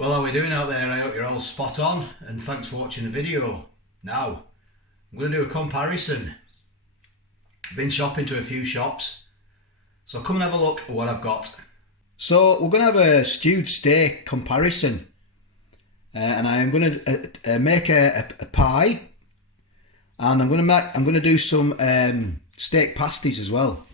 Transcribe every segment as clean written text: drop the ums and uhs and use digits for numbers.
Well, how are we doing out there? I hope you're all spot on, and thanks for watching the video. Now, I'm going to do a comparison. I've been shopping to a few shops, so come and have a look at what I've got. So we're going to have a stewed steak comparison, and I am going to make a pie, and I'm going to do some steak pasties as well.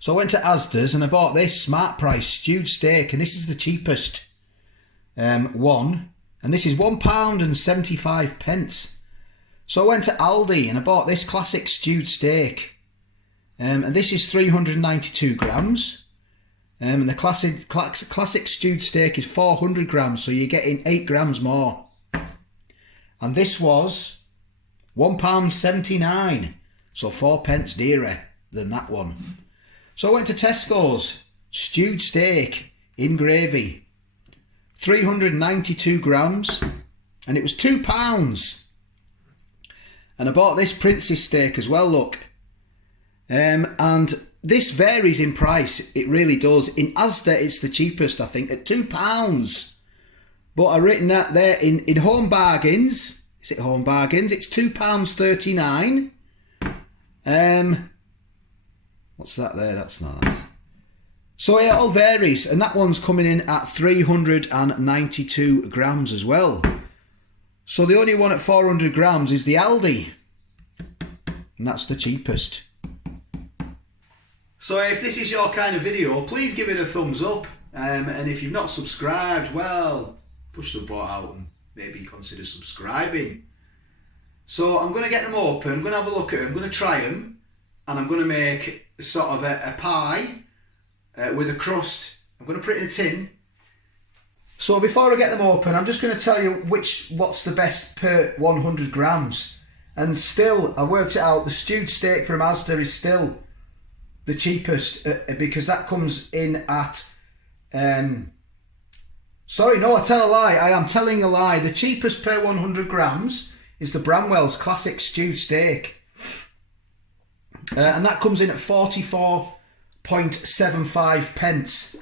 So I went to Asda's and I bought this Smart Price stewed steak, and this is the cheapest one, and this is £1.75. So I went to Aldi and I bought this classic stewed steak, and this is 392 grams, and the classic stewed steak is 400 grams, so you're getting 8 grams more. And this was £1.79, so 4p dearer than that one. So I went to Tesco's, stewed steak in gravy, 392 grams, and it was £2. And I bought this Prince's steak as well, look. And this varies in price, it really does. In Asda it's the cheapest, I think, at £2. But I've written that there in Home Bargains. Is it Home Bargains? It's £2.39. What's that there? That's not that. So it all varies, and that one's coming in at 392 grams as well. So the only one at 400 grams is the Aldi, and that's the cheapest. So if this is your kind of video, please give it a thumbs up, and if you've not subscribed, well, push the button out and maybe consider subscribing. So I'm going to get them open, I'm going to have a look at them, I'm going to try them, and I'm going to make sort of a pie with a crust. I'm going to put it in a tin. So before I get them open, I'm just going to tell you what's the best per 100 grams. And still, I worked it out, the stewed steak from Asda is still the cheapest, because that comes in at... sorry, no, I tell a lie. I am telling a lie. The cheapest per 100 grams is the Bramwell's classic stewed steak. And that comes in at 44.75p,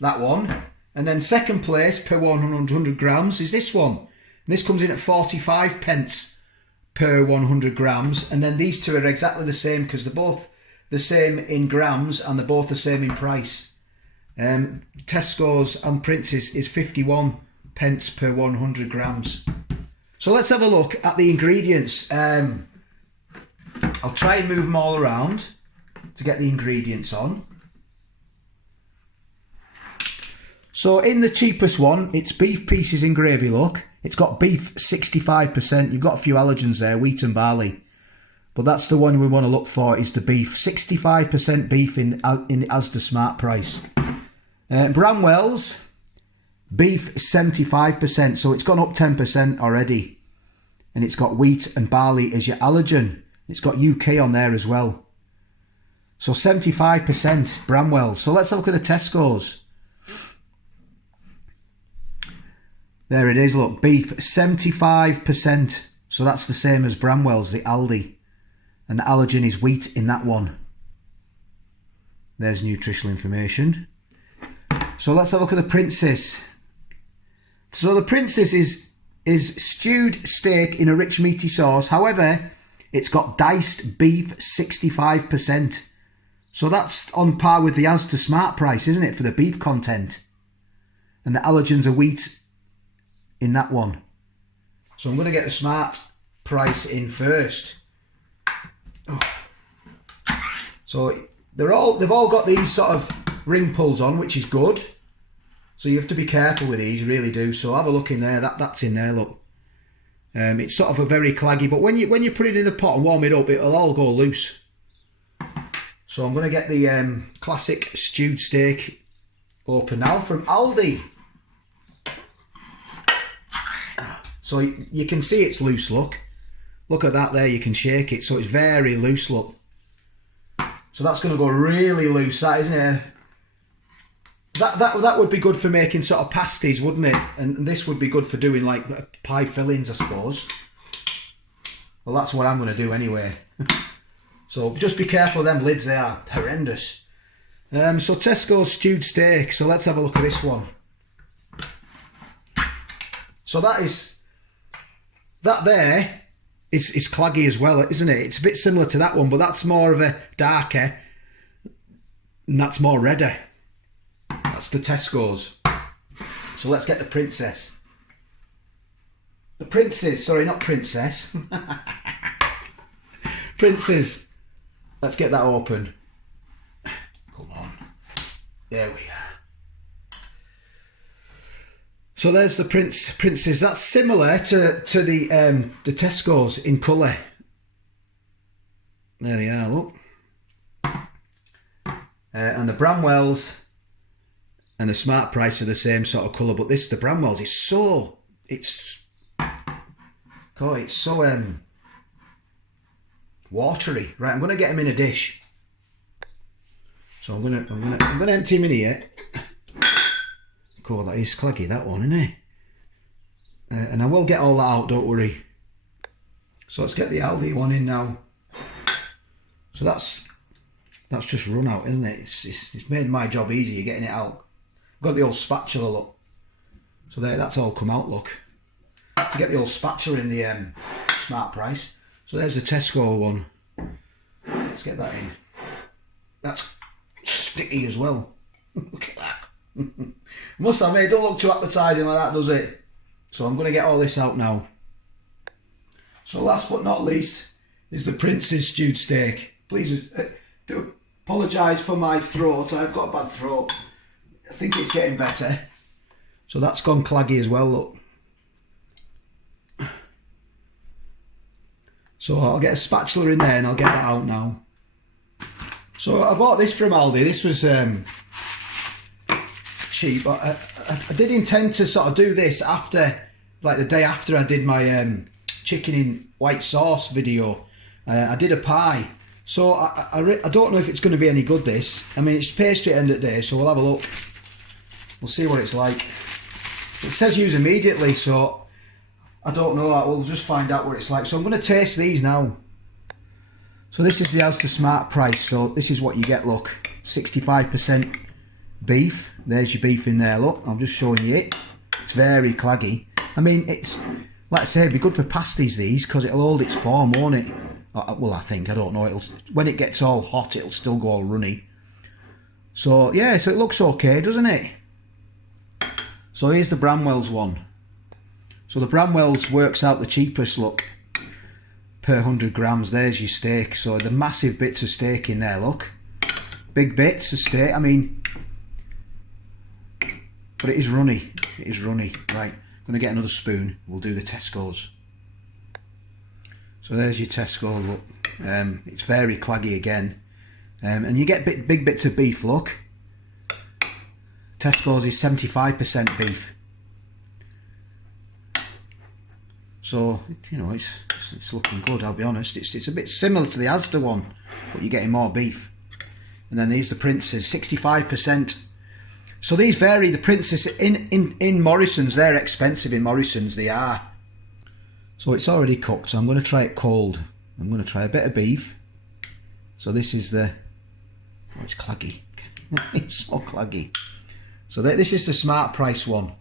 that one. And then second place per 100 grams is this one. And this comes in at 45p per 100 grams. And then these two are exactly the same, because they're both the same in grams and they're both the same in price. Tesco's and Prince's is 51p per 100 grams. So let's have a look at the ingredients. I'll try and move them all around to get the ingredients on. So in the cheapest one, it's beef pieces in gravy, look. It's got beef 65%. You've got a few allergens there, wheat and barley. But that's the one we want to look for, is the beef. 65% beef in the Asda Smart Price. Bramwell's, beef 75%. So it's gone up 10% already. And it's got wheat and barley as your allergen. It's got UK on there as well. So 75% Bramwell's. So let's have a look at the Tesco's. There it is, look, beef 75%. So that's the same as Bramwell's, the Aldi. And the allergen is wheat in that one. There's nutritional information. So let's have a look at the Prince's. So the Prince's is stewed steak in a rich meaty sauce. However, it's got diced beef 65%. So that's on par with the Asda Smart Price, isn't it, for the beef content? And the allergens are wheat in that one. So I'm going to get the Smart Price in first. Oh. So they've all got these sort of ring pulls on, which is good. So you have to be careful with these, you really do. So have a look in there. That's in there, look. It's sort of a very claggy, but when you put it in the pot and warm it up, it'll all go loose. So I'm going to get the classic stewed steak open now from Aldi. So you can see it's loose, look. Look at that there, you can shake it, so it's very loose, look. So that's going to go really loose, that, isn't it? That would be good for making sort of pasties, wouldn't it? And this would be good for doing like pie fillings, I suppose. Well, that's what I'm going to do anyway. So just be careful of them lids, they are horrendous. So Tesco's stewed steak, so let's have a look at this one. So that there is claggy as well, isn't it? It's a bit similar to that one, but that's more of a darker, and that's more redder. That's the Tesco's. So let's get the Princess. The Princes, sorry, not Princess. Princes. Let's get that open. Come on. There we are. So there's the Princes. That's similar to the Tesco's in colour. There they are, look. And the Bramwells and the Smart Price are the same sort of colour, but the Bramwells is so, it's so watery. Right, I'm gonna get them in a dish. So I'm gonna empty him in here. Cool, that is claggy, that one, isn't it? And I will get all that out, don't worry. So let's get the Aldi one in now. So that's just run out, isn't it? It's made my job easier getting it out. Got the old spatula, look. So there, that's all come out, look. To get the old spatula in the Smart Price. So there's the Tesco one. Let's get that in. That's sticky as well. Look at that. Must admit, it don't look too appetizing like that, does it? So I'm going to get all this out now. So last but not least is the Prince's stewed steak. Please do apologise for my throat. I've got a bad throat. I think it's getting better. So that's gone claggy as well, look. So I'll get a spatula in there and I'll get that out now. So I bought this from Aldi. This was cheap. But I did intend to sort of do this after, like the day after I did my chicken in white sauce video. I did a pie. So I don't know if it's going to be any good, this. I mean, it's pastry at the end of the day, so we'll have a look. We'll see what it's like. It says use immediately, so I don't know. We'll just find out what it's like. So I'm going to taste these now. So this is the Asda Smart Price. So this is what you get, look. 65% beef. There's your beef in there, look. I'm just showing you it. It's very claggy. I mean, it's, like I say, it'd be good for pasties, these, because it'll hold its form, won't it? Well, I think, I don't know. When it gets all hot, it'll still go all runny. So, yeah, so it looks okay, doesn't it? So here's the Bramwell's one. So the Bramwell's works out the cheapest, look, per 100 grams. There's your steak. So the massive bits of steak in there, look. Big bits of steak. I mean, but it is runny. It is runny. Right, I'm going to get another spoon. We'll do the Tesco's. So there's your Tesco, look. It's very claggy again. And you get big bits of beef, look. Tesco's is 75% beef. So, you know, it's looking good, I'll be honest. It's a bit similar to the Asda one, but you're getting more beef. And then these are the Princes, 65%. So these vary, the Princes, in Morrison's, they're expensive in Morrison's, they are. So it's already cooked, so I'm going to try it cold. I'm going to try a bit of beef. So this is the... Oh, it's claggy. It's so claggy. So this is the Smart Price one.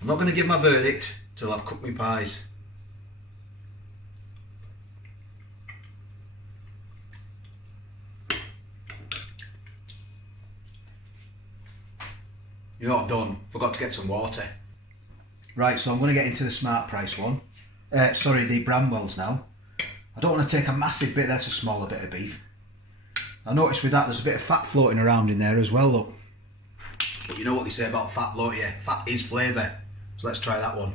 I'm not going to give my verdict till I've cooked my pies. You know what I've done? Forgot to get some water. Right, so I'm going to get into the Smart Price one. Sorry, the Bramwell's now. I don't want to take a massive bit, that's a smaller bit of beef. I noticed with that there's a bit of fat floating around in there as well, look. But you know what they say about fat, don't you? Fat is flavour. So let's try that one.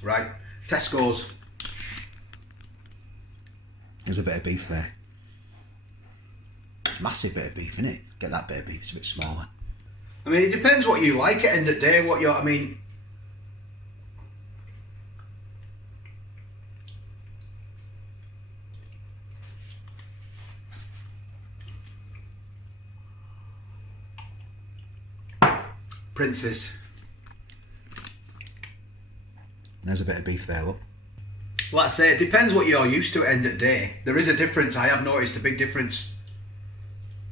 Right, Tesco's. There's a bit of beef there. It's a massive bit of beef, isn't it? Get that bit of beef, it's a bit smaller. I mean, it depends what you like at the end of the day, what you're, I mean... Princes. There's a bit of beef there, look. Like I say, it depends what you're used to at the end of the day. There is a difference. I have noticed a big difference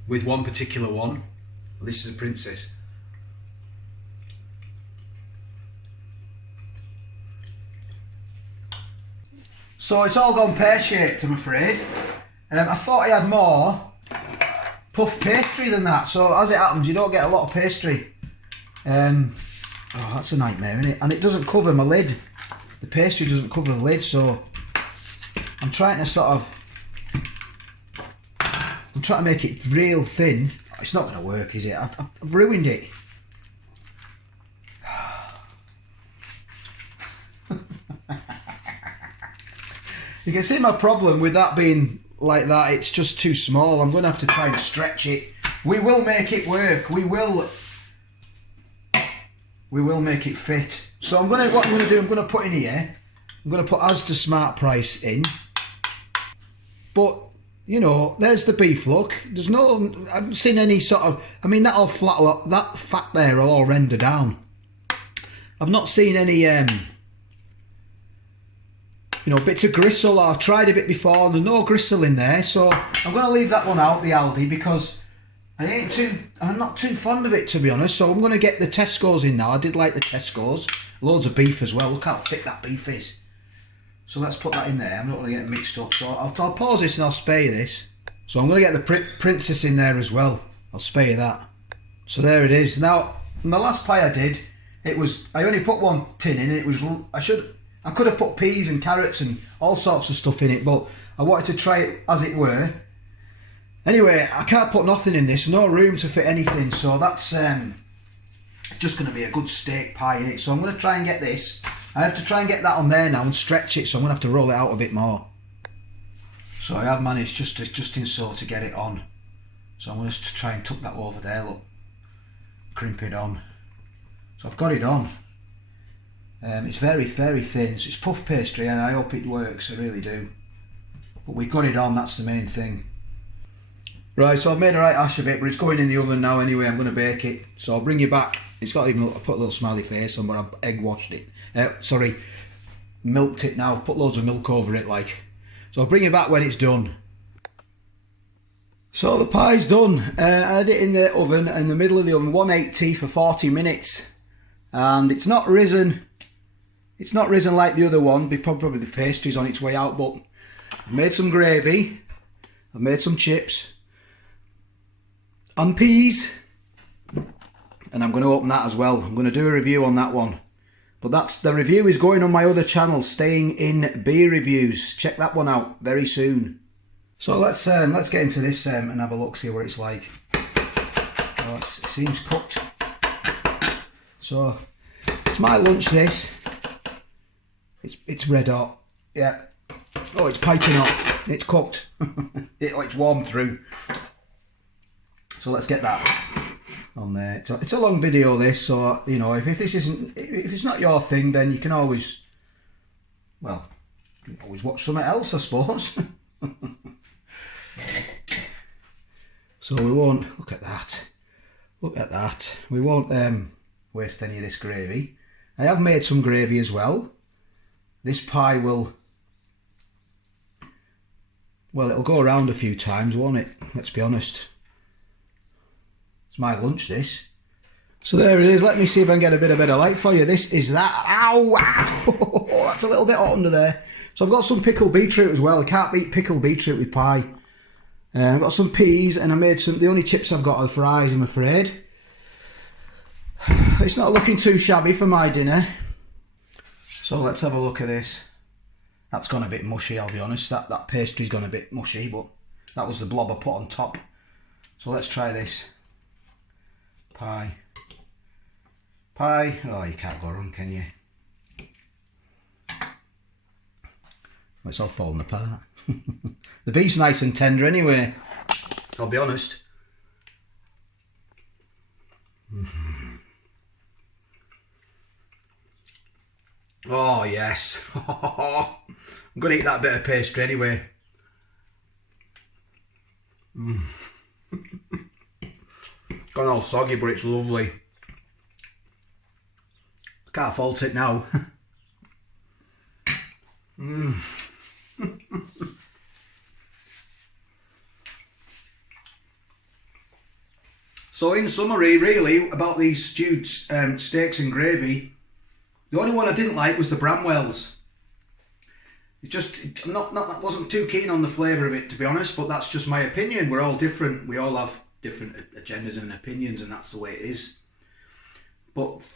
with one particular one. Well, this is a Princess. So it's all gone pear-shaped, I'm afraid. I thought I had more puff pastry than that. So as it happens, you don't get a lot of pastry. Oh, that's a nightmare, isn't it? And it doesn't cover my lid. The pastry doesn't cover the lid, so I'm trying to make it real thin. It's not going to work, is it? I've ruined it. You can see my problem with that being like that. It's just too small. I'm going to have to try and stretch it. We will make it work. We will make it fit. So what I'm going to do, I'm going to put in here, I'm going to put Asda Smart Price in. But, you know, there's the beef, look. There's no, I haven't seen any sort of, I mean, that'll flat, that fat there will all render down. I've not seen any, you know, bits of gristle. I tried a bit before, there's no gristle in there. So I'm going to leave that one out, the Aldi, because I'm not too fond of it, to be honest. So I'm going to get the Tesco's in now. I did like the Tesco's. Loads of beef as well. Look how thick that beef is. So let's put that in there. I'm not going to get it mixed up. So I'll pause this and I'll spare you this. So I'm going to get the Princess in there as well. I'll spare you that. So there it is. Now, my last pie I did, I only put one tin in. It was, I could have put peas and carrots and all sorts of stuff in it, but I wanted to try it as it were. Anyway, I can't put nothing in this, no room to fit anything, so that's it's just going to be a good steak pie in it. So I'm going to try and get this. I have to try and get that on there now and stretch it, so I'm going to have to roll it out a bit more. So I have managed just in so to get it on. So I'm going to try and tuck that over there, look. Crimp it on. So I've got it on. It's very, very thin, so it's puff pastry and I hope it works, I really do. But we've got it on, that's the main thing. Right, so I've made a right hash of it, but it's going in the oven now anyway. I'm going to bake it. So I'll bring you back. It's got even, I put a little smiley face on, but I've egg washed it. Milked it now. Put loads of milk over it, like. So I'll bring you back when it's done. So the pie's done. I had it in the oven, in the middle of the oven, 180 for 40 minutes. And it's not risen. It's not risen like the other one. Probably the pastry's on its way out, but I've made some gravy. I've made some chips. And peas, and I'm going to open that as well. I'm going to do a review on that one, but the review is going on my other channel, Staying in Beer Reviews. Check that one out very soon. So let's get into this and have a look, see what it's like. Oh, it seems cooked. So it's my lunch. This it's red hot. Yeah. Oh, it's piping hot. It's cooked. It's warm through. So let's get that on there. It's a long video, this, so you know, if it's not your thing, then you can always, well, you can always watch something else, I suppose. So we won't look at that. We won't waste any of this gravy. I have made some gravy as well. This pie will, well, it'll go around a few times, won't it? Let's be honest. My lunch, this. So there it is. Let me see if I can get a bit of better light for you. This is that. Ow! Wow. That's a little bit hot under there. So I've got some pickled beetroot as well. I can't beat pickled beetroot with pie. I've got some peas and I made some. The only chips I've got are fries, I'm afraid. It's not looking too shabby for my dinner. So let's have a look at this. That's gone a bit mushy, I'll be honest. That pastry's gone a bit mushy, but that was the blob I put on top. So let's try this. Pie. Oh, you can't go wrong, can you? Well, it's all falling apart. The beef's nice and tender anyway, I'll be honest. Oh yes. I'm going to eat that bit of pastry anyway. Gone all soggy, but it's lovely. Can't fault it now. So in summary, really, about these stewed steaks and gravy, the only one I didn't like was the Bramwell's. Wasn't too keen on the flavour of it, to be honest, but that's just my opinion. We're all different. We all have different agendas and opinions, and that's the way it is. But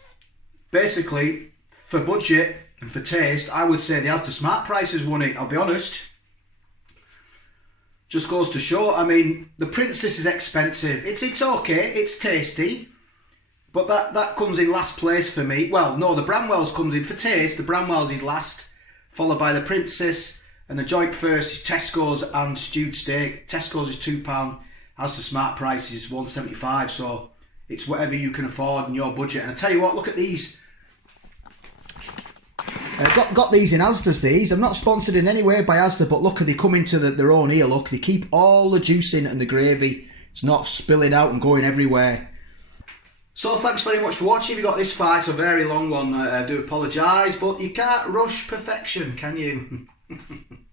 basically, for budget and for taste, I would say the Asda Smart Price has won it, I'll be honest. Just goes to show, I mean, the Princess is expensive. It's okay, it's tasty, but that comes in last place for me. Well, no, the Bramwell's comes in for taste. The Bramwell's is last, followed by the Princess, and the joint first is Tesco's and stewed steak. Tesco's is £2, Asda Smart Price is £1.75, so it's whatever you can afford in your budget. And I tell you what, look at these. Got these in Asda's, these. I'm not sponsored in any way by Asda, but look, they come into their own here, look. They keep all the juice in and the gravy. It's not spilling out and going everywhere. So thanks very much for watching. If you got this far, it's a very long one. I do apologise, but you can't rush perfection, can you? I'm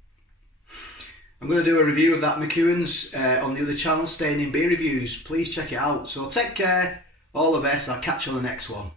going to do a review of that McEwan's on the other channel, Staying in Beer Reviews. Please check it out. So take care, all the best. I'll catch you on the next one.